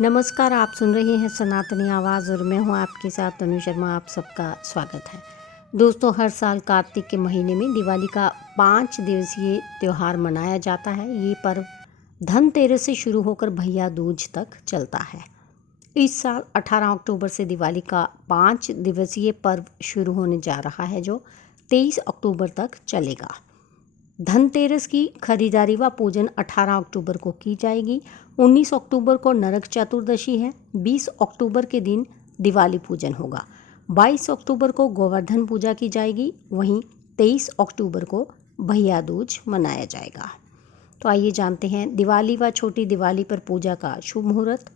नमस्कार, आप सुन रहे हैं सनातनी आवाज़ और मैं हूं आपके साथ तनु शर्मा। आप सबका स्वागत है। दोस्तों, हर साल कार्तिक के महीने में दिवाली का 5 दिवसीय त्यौहार मनाया जाता है। ये पर्व धनतेरस से शुरू होकर भैया दूज तक चलता है। इस साल 18 अक्टूबर से दिवाली का 5 दिवसीय पर्व शुरू होने जा रहा है, जो 23 अक्टूबर तक चलेगा। धनतेरस की खरीदारी व पूजन 18 अक्टूबर को की जाएगी। 19 अक्टूबर को नरक चतुर्दशी है। 20 अक्टूबर के दिन दिवाली पूजन होगा। 22 अक्टूबर को गोवर्धन पूजा की जाएगी। वहीं 23 अक्टूबर को भैया दूज मनाया जाएगा। तो आइए जानते हैं दिवाली व छोटी दिवाली पर पूजा का शुभ मुहूर्त।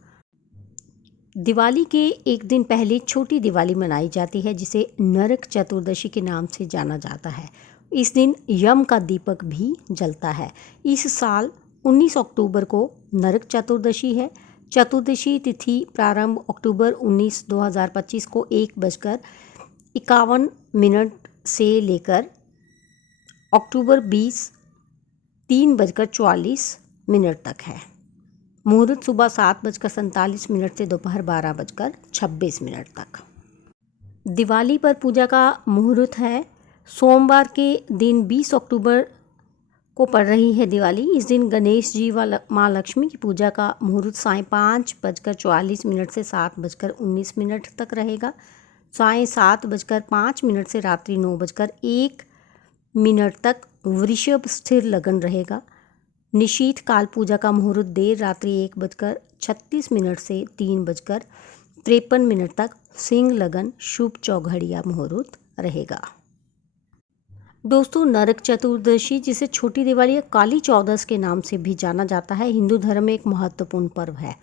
दिवाली के एक दिन पहले छोटी दिवाली मनाई जाती है, जिसे नरक चतुर्दशी के नाम से जाना जाता है। इस दिन यम का दीपक भी जलता है। इस साल 19 अक्टूबर को नरक चतुर्दशी है। चतुर्दशी तिथि प्रारंभ अक्टूबर 19, 2025 को 1:51 से लेकर अक्टूबर 20, 3:44 तक है। मुहूर्त सुबह 7:47 से दोपहर 12:26 तक। दिवाली पर पूजा का मुहूर्त है सोमवार के दिन 20 अक्टूबर को पड़ रही है दिवाली। इस दिन गणेश जी व माँ लक्ष्मी की पूजा का मुहूर्त सायं 5:44 से 7:19 तक रहेगा। सायं 7:05 से रात्रि 9:01 तक वृषभ स्थिर लगन रहेगा। निशीथ काल पूजा का मुहूर्त देर रात्रि 1:36 से 3:53 तक सिंह लगन शुभ चौघड़िया मुहूर्त रहेगा। दोस्तों, नरक चतुर्दशी, जिसे छोटी दिवाली या काली चौदस के नाम से भी जाना जाता है, हिंदू धर्म में एक महत्वपूर्ण पर्व है।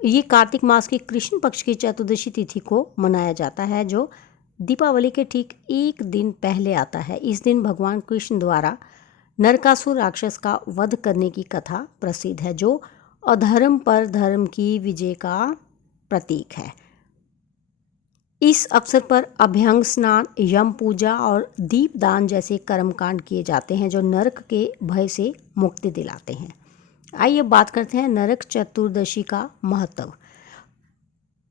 ये कार्तिक मास की कृष्ण पक्ष की चतुर्दशी तिथि को मनाया जाता है, जो दीपावली के ठीक एक दिन पहले आता है। इस दिन भगवान कृष्ण द्वारा नरकासुर राक्षस का वध करने की कथा प्रसिद्ध है, जो अधर्म पर धर्म की विजय का प्रतीक है। इस अवसर पर अभ्यंग स्नान, यम पूजा और दीपदान जैसे कर्मकांड किए जाते हैं, जो नरक के भय से मुक्ति दिलाते हैं। आइए अब बात करते हैं नरक चतुर्दशी का महत्व।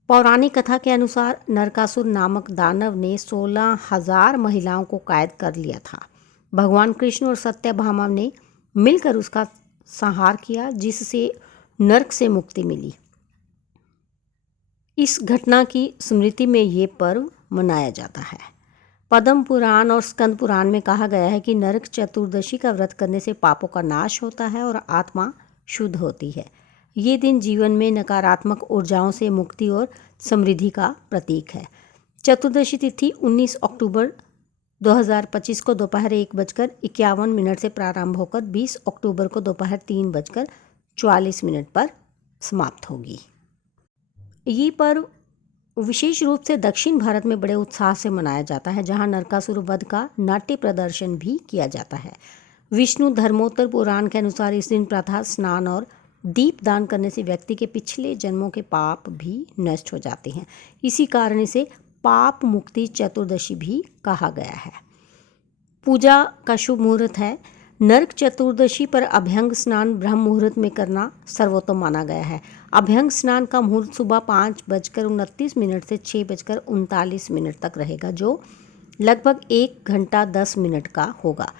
पौराणिक कथा के अनुसार नरकासुर नामक दानव ने 16,000 महिलाओं को कैद कर लिया था। भगवान कृष्ण और सत्यभामा ने मिलकर उसका संहार किया, जिससे नरक से मुक्ति मिली। इस घटना की स्मृति में ये पर्व मनाया जाता है। पद्म पुराण और स्कंद पुराण में कहा गया है कि नरक चतुर्दशी का व्रत करने से पापों का नाश होता है और आत्मा शुद्ध होती है। ये दिन जीवन में नकारात्मक ऊर्जाओं से मुक्ति और समृद्धि का प्रतीक है। चतुर्दशी तिथि 19 अक्टूबर 2025 को दोपहर 1:51 से प्रारंभ होकर 20 अक्टूबर को दोपहर 3:44 पर समाप्त होगी। ये पर्व विशेष रूप से दक्षिण भारत में बड़े उत्साह से मनाया जाता है, जहां नरकासुर वध का नाट्य प्रदर्शन भी किया जाता है। विष्णु धर्मोत्तर पुराण के अनुसार इस दिन प्रातः स्नान और दीपदान करने से व्यक्ति के पिछले जन्मों के पाप भी नष्ट हो जाते हैं। इसी कारण इसे पाप मुक्ति चतुर्दशी भी कहा गया है। पूजा का शुभ मुहूर्त है। नरक चतुर्दशी पर अभ्यंग स्नान ब्रह्म मुहूर्त में करना सर्वोत्तम माना गया है। अभ्यंग स्नान का मुहूर्त सुबह 5:29 से 6:39 तक रहेगा, जो लगभग 1 घंटा 10 मिनट का होगा।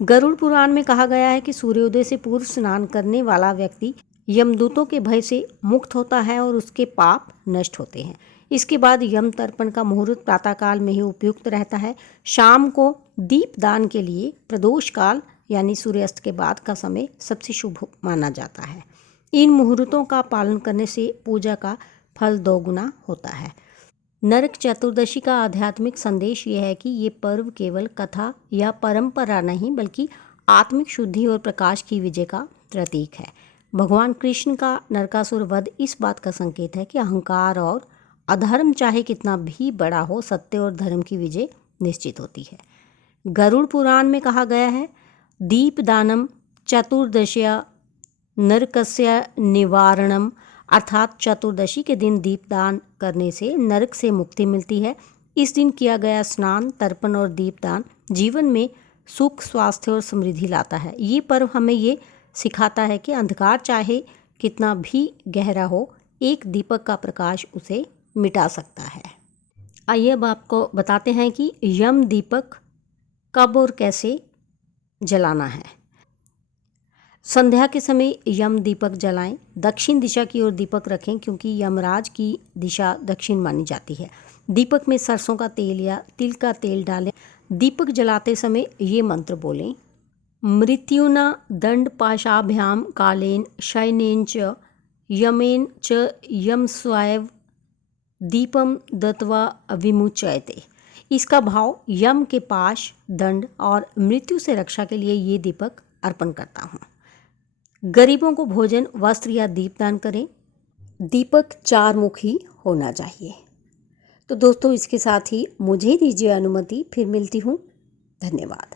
गरुड़ पुराण में कहा गया है कि सूर्योदय से पूर्व स्नान करने वाला व्यक्ति यमदूतों के भय से मुक्त होता है और उसके पाप नष्ट होते हैं। इसके बाद यम तर्पण का मुहूर्त प्रातःकाल में ही उपयुक्त रहता है। शाम को दीपदान के लिए प्रदोष काल यानी सूर्यास्त के बाद का समय सबसे शुभ माना जाता है। इन मुहूर्तों का पालन करने से पूजा का फल दोगुना होता है। नरक चतुर्दशी का आध्यात्मिक संदेश यह है कि ये पर्व केवल कथा या परंपरा नहीं, बल्कि आत्मिक शुद्धि और प्रकाश की विजय का प्रतीक है। भगवान कृष्ण का नरकासुर वध इस बात का संकेत है कि अहंकार और अधर्म चाहे कितना भी बड़ा हो, सत्य और धर्म की विजय निश्चित होती है। गरुड़ पुराण में कहा गया है, दीपदानम चतुर्दश्या नरकस्य निवारणम, अर्थात चतुर्दशी के दिन दीपदान करने से नरक से मुक्ति मिलती है। इस दिन किया गया स्नान, तर्पण और दीपदान जीवन में सुख, स्वास्थ्य और समृद्धि लाता है। ये पर्व हमें ये सिखाता है कि अंधकार चाहे कितना भी गहरा हो, एक दीपक का प्रकाश उसे मिटा सकता है। आइए अब आपको बताते हैं कि यम दीपक कब और कैसे जलाना है। संध्या के समय यम दीपक जलाएं। दक्षिण दिशा की ओर दीपक रखें क्योंकि यमराज की दिशा दक्षिण मानी जाती है। दीपक में सरसों का तेल या तिल का तेल डालें। दीपक जलाते समय ये मंत्र बोलें, मृत्युना दंड पाशाभ्याम कालेन शयनेन च यमेन च यम स्वयं दीपम दत्वा विमुच्यते। इसका भाव यम के पाश, दंड और मृत्यु से रक्षा के लिए ये दीपक अर्पण करता हूँ। गरीबों को भोजन, वस्त्र या दीपदान करें। दीपक 4 मुखी होना चाहिए। तो दोस्तों, इसके साथ ही मुझे दीजिए अनुमति, फिर मिलती हूँ। धन्यवाद।